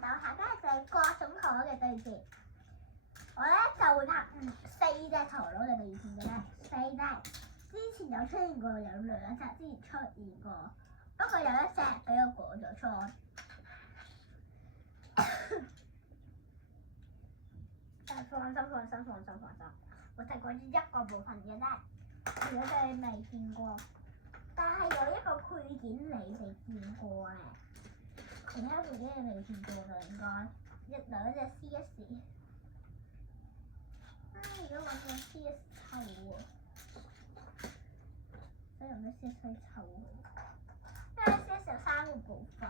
鬥下，跟住就係各種陀螺嘅對戰。我咧就會拍4隻陀螺嘅對戰嘅咧，4隻。之前有出現過，有2隻之前出現過，不過有1隻俾我過咗錯。但係放心，我淨講咗1個部分嘅啫。如果你未見過，但係有一個配件你哋見過咧，其他配件你未見過就應該2隻 CS。如果揾個 CS 臭喎，所以用啲 CS 臭喎，因為 CS 有3個部分，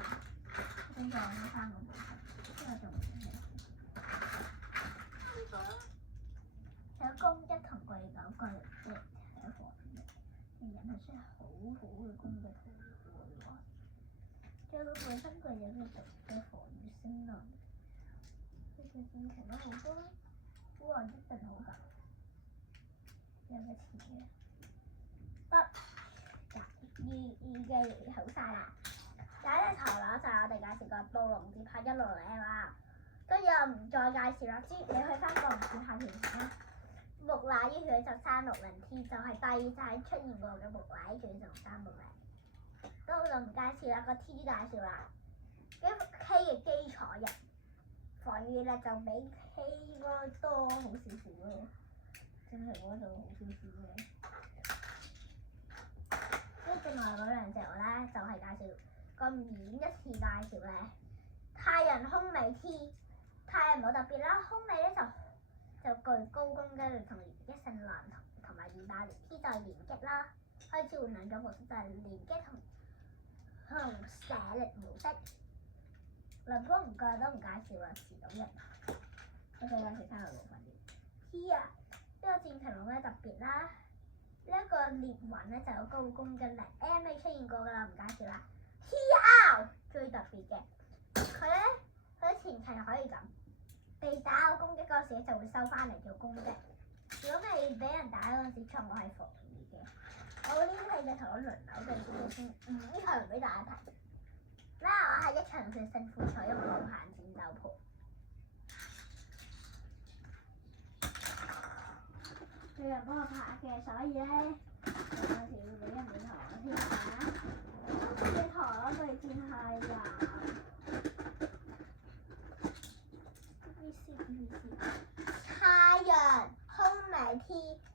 咁就有3個部分，之後就唔知咩。有攻擊同巨狗巨嘅係防嘅，人係真係好嘅攻擊同巨喎。仲有個背身巨有嘅嘅防禦性能，佢嘅戰情都好多，哇！一定好㗎，有嘅錢嘅，得預計好晒啦。第一隻頭螺就係我哋介紹過暴龍節拍160啦，跟住我唔再介紹啦。你去翻暴龍節拍條片啦。木乃伊佢就360T，就係第2隻出現過嘅木乃伊佢就360，都就唔介紹啦。個 T 介紹啦，跟 K 嘅基礎人防禦力就比 K 應該多好少少咯，正常嗰度好少少嘅。跟住另外嗰2隻我咧就係介紹個免一次介紹咧，太陽空尾 T， 太陽冇特別啦，空尾咧就具高攻擊力同連擊性能同埋200連 T 就係連擊啦，可以召喚2種模式就係連擊同射力模式。輪風唔夠都唔介紹啦，遲到人。我再介紹3個部分啲。T 啊，呢個戰情龍咧特別啦，呢一個獵魂咧就有高攻擊力 ，M 未出現過㗎啦，唔介紹啦。TR 最特別嘅，佢前期可以咁。被打我攻擊嗰時就會收翻嚟做攻擊。如果未俾人打嗰陣時，錯我係防禦嘅。我呢係隻頭輪流對戰先，呢場俾大家睇。啦，我係1場決勝負採用無限戰鬥盤。有人幫我拍嘅，所以咧有時會俾人哋陀螺添嚇。今次嘅陀螺對戰係太陽空尾 T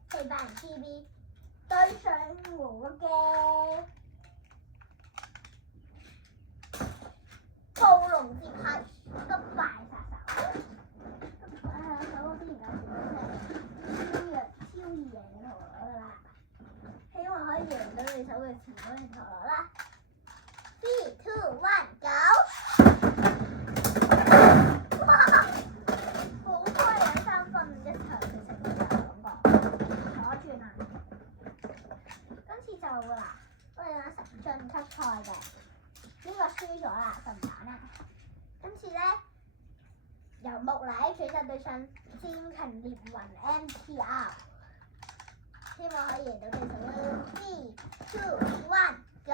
400GB 對上我嘅暴龍節拍都敗殺手。我之前有超易贏嘅陀螺㗎啦，希望可以贏到你手嘅前嗰隻陀螺啦。3、2、1 go！ 哇！好快2-3分1場決勝嘅感覺，左轉啊！今次就嗱，我哋玩晉級賽嘅，呢個輸咗啦就唔玩啦。今次咧由木乃伊選手對上戰禽獵魂 MTR， 希望可以贏到對手啦。3、2、1 go！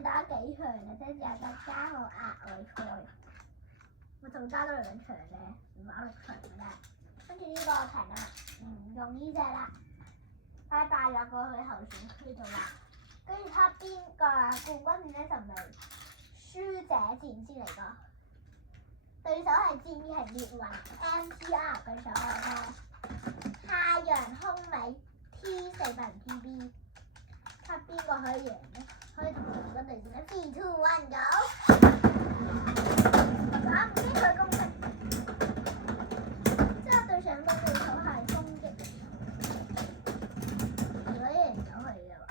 打幾場嘅啫，又再加個額外賽，我就加多2場嘅，唔玩6場嘅。跟住呢個停啦，唔用呢隻啦，拜拜啦，過去候選區度啦。跟住睇下邊個冠軍咧就唔係輸者戰之嚟㗎，對手係戰禽獵魂 MTR 對手我嘅太陽空尾 T 400GB， 睇下邊個可以贏咧？可以同佢對戰咧，3、2、1 go！ 打唔擊佢攻擊，即係對上個對手係攻擊嘅。如果贏咗佢嘅話，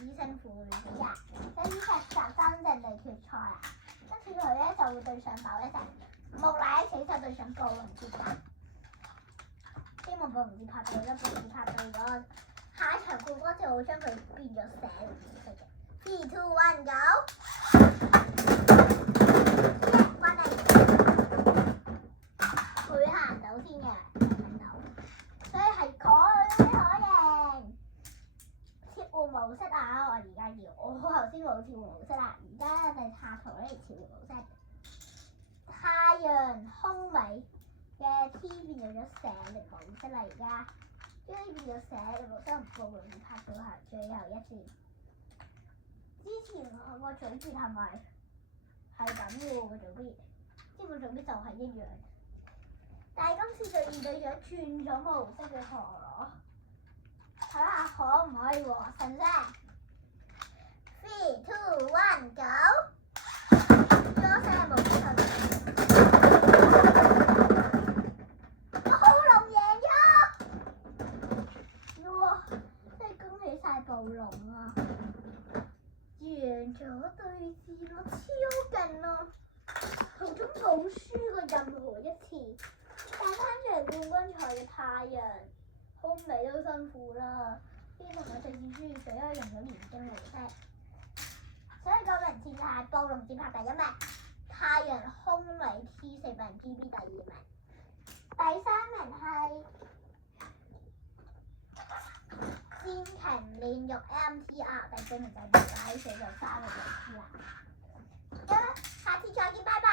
以勝負2啊！咁呢隻就真正地決賽啦。跟住佢咧就會對上某一隻木乃伊選手對上暴龍節拍，希望暴龍節拍對啦，暴龍節拍對咗。下一場冠軍之後會將佢變咗射力模式嘅。3、2、1 go！ 關你！米嘅 T 變咗射力模式啦，而家將呢變咗射力模式，唔暴龍拍到係最後一戰。之前我個組別係咪係咁嘅喎？個組別，即係個組別就係一樣。但係今次對面隊長轉咗模式嘅陀螺，睇下可唔可以和神啫 ？3、2、1、go！ 咗聲模式我暴龍贏咗！哇！真係恭喜晒暴龍啊！贏咗對戰咯，超勁啊！途中冇輸過任何一次。但翻出嚟冠軍賽嘅太陽，空尾都辛苦啦。邊同佢對戰輸，只可以用咗連勝模式。所以個名次就係暴龍戰拍第一名，太陽空尾 T 4名 PB 第二名，第三名係戰擎煉獄 MTR， 第四名就係無底水就3個名次啦。咁下次再見，拜拜。